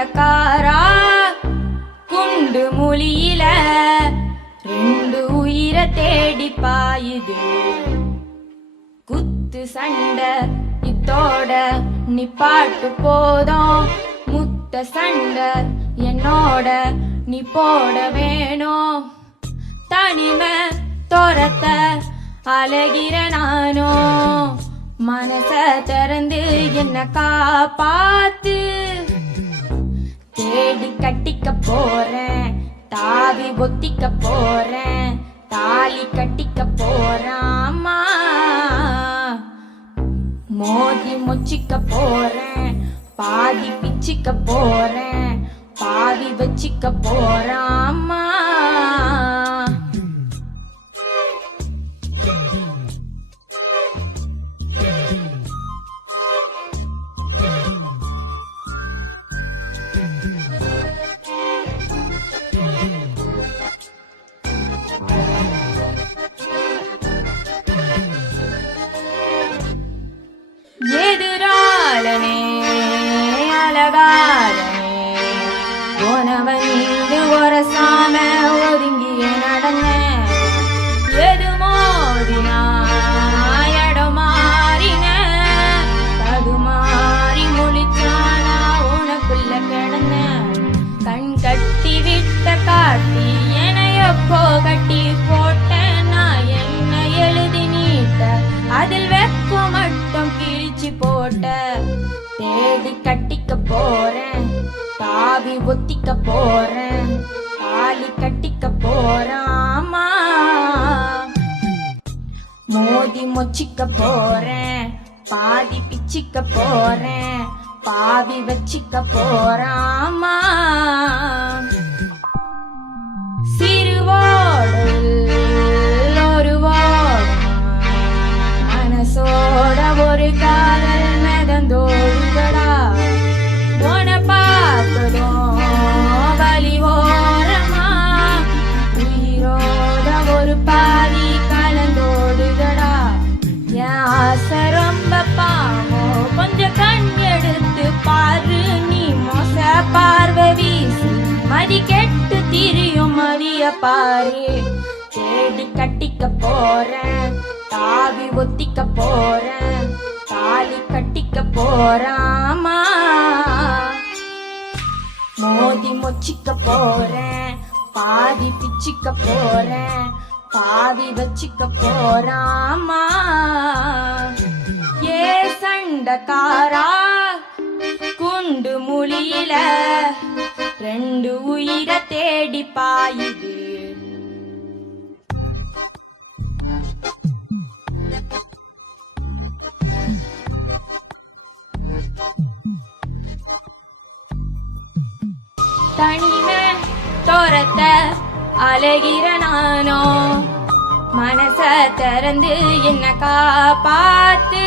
சண்டைக்காரா குண்டு மொழியில ரெண்டு உயிரை தேடி பாயுது. குத்து சண்டை இத்தோட நிப்பாட்டு போதும், முத்த சண்டை என்னோட நீ போட வேணும். தனிமை துரத்த அழகிற நானோ, மனச திறந்து என்ன காப்பாத்து. தேடி கட்டிக்க போறேன், தாவி ஒத்திக்க போறேன், தாலி கட்டிக்க போறாமா. மோதி மொச்சிக்க போறேன், பாதி பிச்சிக்க போறேன், பாவி வச்சிக்க போறாமா. எதிராளனே அழகாரனே உனவந்து ஒரசாம ஒதுங்கிய நடன. எது மோதினா இடம் மாறின, அது மாறி முழிச்சானா உனக்குள்ள கிடந்த. கண் கட்டி விட்ட காட்டி எனையப்போ கட்டி போட்ட, நான் என்ன எழுதி நீட்ட அதில் வெப்ப மட்டும் கிழிச்சு போட்ட. தேடி கட்டிக்க போறேன், தாவி ஒத்திக்க போறேன், தாலி கட்டிக்க போறாமா. மோதி மொச்சிக்க போறேன், பாதி பிச்சிக்க போறேன், பாவி வச்சிக்க போறாமா. சிறுவோடல் ஒரு மனசோட ஒரு காதல் மிதந்தோடுகடா. உன பார்த்ததும் வலி ஓரமா, உயிரோட ஒரு பாதி கலந்தோடுகடா. என் ஆசை ரொம்ப பாமோ, கொஞ்சம் கண் எடுத்து பாரு. நீ மோச பார்வை வீசி மதி கெட்டு திரியும் மதிய பாரு. தேடி கட்டிக்க போறேன், தாவி ஒத்திக்க போறேன், தாலி கட்டிக்க போறாமா. மோதி மொச்சிக்க போறேன், பாதி பிச்சிக்க போறேன், பாவி வச்சிக்க போறாமா. ஏ சண்டைக்காரா குண்டு மொழியில ரெண்டு உயிரை தேடி பாயுது. தனிமை துரத்த அழகிற நானோ, மனச திறந்து என்ன காப்பாத்து.